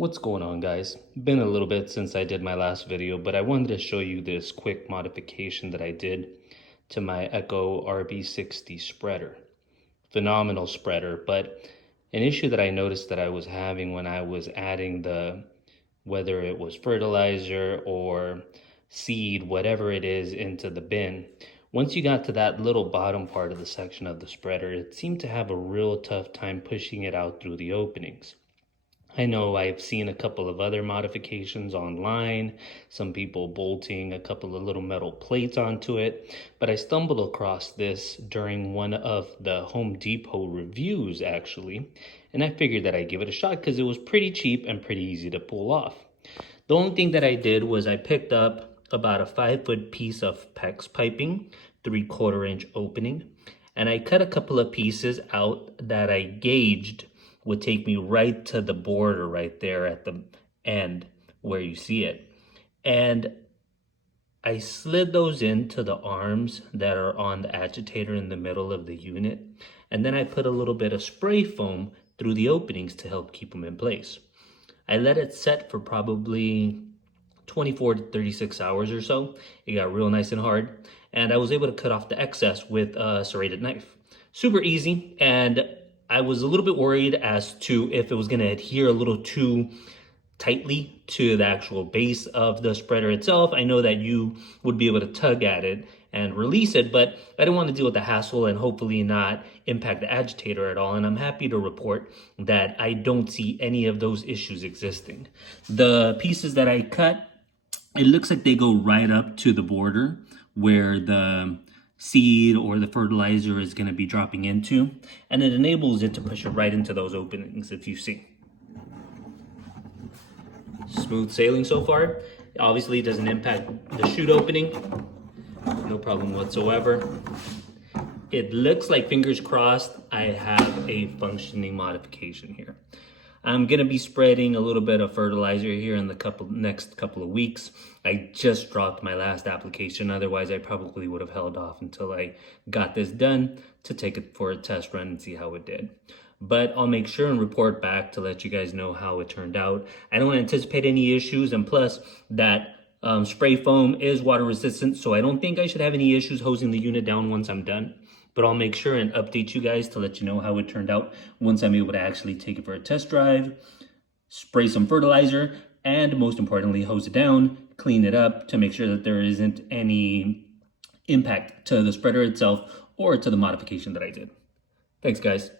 What's going on, guys? Been a little bit since I did my last video, but I wanted to show you this quick modification that I did to my Echo RB-60 spreader. Phenomenal spreader, but an issue that I noticed that I was having when I was adding whether it was fertilizer or seed, whatever it is, into the bin. Once you got to that little bottom part of the section of the spreader, it seemed to have a real tough time pushing it out through the openings. I know I've seen a couple of other modifications online, some people bolting a couple of little metal plates onto it, but I stumbled across this during one of the Home Depot reviews actually, and I figured that I'd give it a shot because it was pretty cheap and pretty easy to pull off. The only thing that I did was I picked up about a 5-foot piece of PEX piping, 3/4 inch opening, and I cut a couple of pieces out that I gauged would take me right to the border right there at the end where you see it. And I slid those into the arms that are on the agitator in the middle of the unit. And then I put a little bit of spray foam through the openings to help keep them in place. I let it set for probably 24 to 36 hours or so. It got real nice and hard. And I was able to cut off the excess with a serrated knife. Super easy, and I was a little bit worried as to if it was going to adhere a little too tightly to the actual base of the spreader itself. I know that you would be able to tug at it and release it, but I didn't want to deal with the hassle and hopefully not impact the agitator at all. And I'm happy to report that I don't see any of those issues existing. The pieces that I cut, it looks like they go right up to the border where the seed or the fertilizer is going to be dropping into, and it enables it to push it right into those openings. If you see, smooth sailing so far. Obviously it doesn't impact the chute opening, no problem whatsoever. It looks like, fingers crossed, I have a functioning modification here. I'm gonna be spreading a little bit of fertilizer here in the next couple of weeks. I just dropped my last application. Otherwise, I probably would have held off until I got this done to take it for a test run and see how it did. But I'll make sure and report back to let you guys know how it turned out. I don't anticipate any issues, and plus that spray foam is water resistant, so I don't think I should have any issues hosing the unit down once I'm done. But I'll make sure and update you guys to let you know how it turned out once I'm able to actually take it for a test drive, spray some fertilizer, and most importantly, hose it down, clean it up to make sure that there isn't any impact to the spreader itself or to the modification that I did. Thanks, guys.